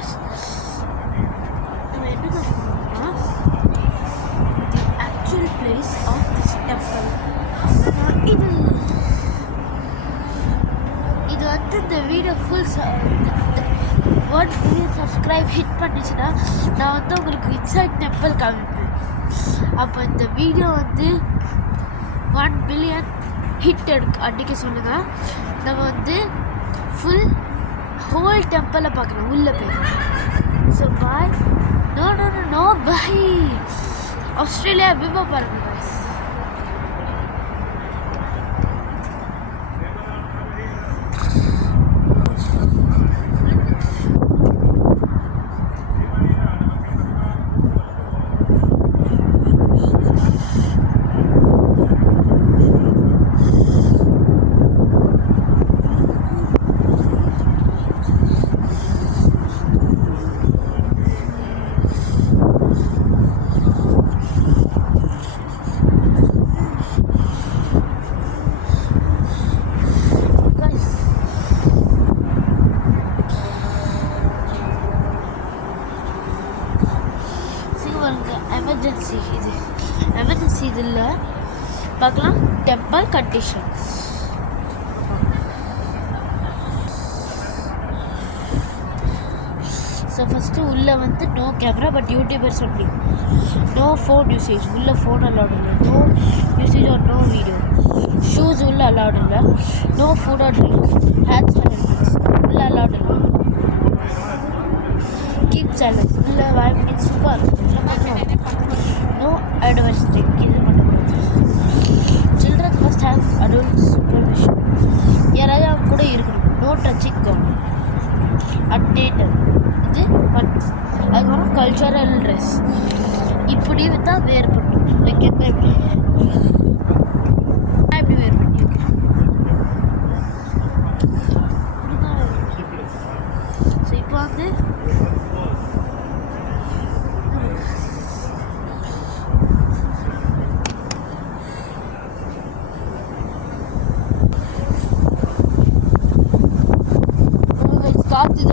guys, நம்ம என்ன சொல்றோம்னா the actual place of this temple. இது வந்து இந்த video full 1 million subscribe hit பண்ணிச்சுன்னா நான் வந்து உங்களுக்கு எக்ஸாக்ட் டெம்பிள் காமிப்பேன். அப்போ இந்த வீடியோ வந்து 1 billion ஹிட் அடிக்க சொல்லுங்கள். நம்ம வந்து ஃபுல் ஹோல் டெம்பிளை பார்க்கணும் உள்ளே போய். So bye. No bye. Australia விவோ பாருங்கள் guys. எமர்ஜென்சி இதில் பார்க்கலாம். Temple conditions. ஸோ ஃபஸ்ட்டு உள்ளே வந்து no camera but YouTubers only. No phone usage. உள்ளே ஃபோன் அலௌட் இல்லை. No usage or no video. Shoes உள்ளே அலௌட் இல்லை. No food or drink. Hands or helmets உள்ளே அலௌட் இல்லை. Keep silence. உள்ளே வாய்மணி சூப்பர் இல்லை பண்ணுவோம். No advertisement. இது பண்ணக்கூடாது. Childrens must have adult supervision. யாராவது அவங்க கூட இருக்கணும். No touching come at theatre. இது பண்ணும். அதுக்கப்புறம் கல்ச்சரல் ட்ரெஸ் இப்படி தான் வேர் பண்ணும். லைக் என்ன எப்படி எப்படி வேர் பண்ணியிருக்கேன். ஸோ இப்போ வந்து காற்று